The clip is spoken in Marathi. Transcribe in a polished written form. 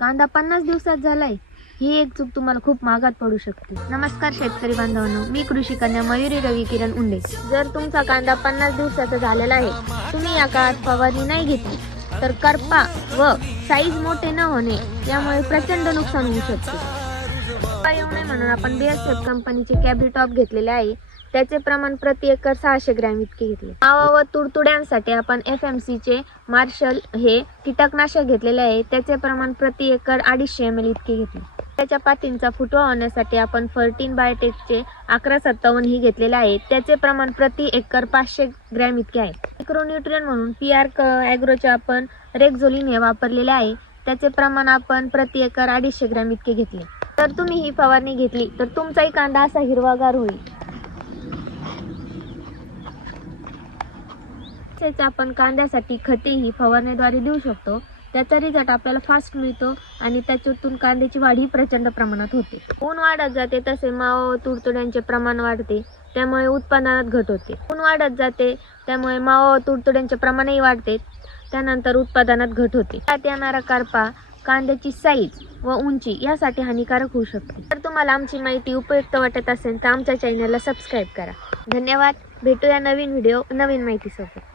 कांदा 50 दिवसात झालाय, ही एक चूक तुम्हाला खूप महागात पडू शकते. नमस्कार शेतकरी बांधवांनो, मी कृषी कन्या मयुरी रवी किरण उंडे. जर तुमचा कांदा 50 दिवसाचा झालेला आहे, तुम्ही या काळात फवारणी नाही घेतली तर करपा व साईज मोठे न होणे यामुळे प्रचंड नुकसान होऊ शकते. येऊ नये म्हणून आपण BASF कंपनीचे कॅब्री टॉप घेतलेले आहे. त्याचे प्रमाण प्रति एकर 600 ग्रॅम इतके घेतले. मावा व तुडतुड्यांसाठी आपण FMC चे मार्शल हे कीटकनाशक घेतलेले आहे. त्याचे प्रमाण प्रति एकर 250 ml इतके घेतले. त्याच्या पातींचा फुटवा होण्यासाठी आपण 14 बायोटेकचे 1157 ही घेतलेले आहे. त्याचे प्रमाण प्रति एकर 500 ग्रॅम इतके आहे. मायक्रोन्यूट्रिएंट म्हणून PR ॲग्रोचे आपण रेक्झोलिन हे वापरलेले आहे. त्याचे प्रमाण आपण प्रति एकर 250 ग्रॅम इतके घेतले. तर तुम्ही ही फवारणी घेतली तर तुमचाही कांदा असा हिरवागार होईल. तसेच आपण कांद्यासाठी खते ही फवारणीद्वारे देऊ शकतो. त्याचा रिझल्ट आपल्याला फास्ट मिळतो आणि त्याच्यातून कांद्याची वाढ ही प्रचंड प्रमाणात होते. ऊन वाढत जाते तसे मावा व तुडतुड्यांचे प्रमाण वाढते, त्यामुळे उत्पादनात घट होते. ऊन वाढत जाते त्यामुळे मावा व तुडतुड्यांचे प्रमाणही वाढते, त्यानंतर उत्पादनात घट होते. त्यात येणारा करपा कांद्याची साईज व उंची यासाठी हानिकारक होऊ शकते. जर तुम्हाला आमची माहिती उपयुक्त वाटत असेल तर आमच्या चॅनलला सबस्क्राईब करा. धन्यवाद. भेटूया नवीन व्हिडिओ नवीन माहितीसोबत.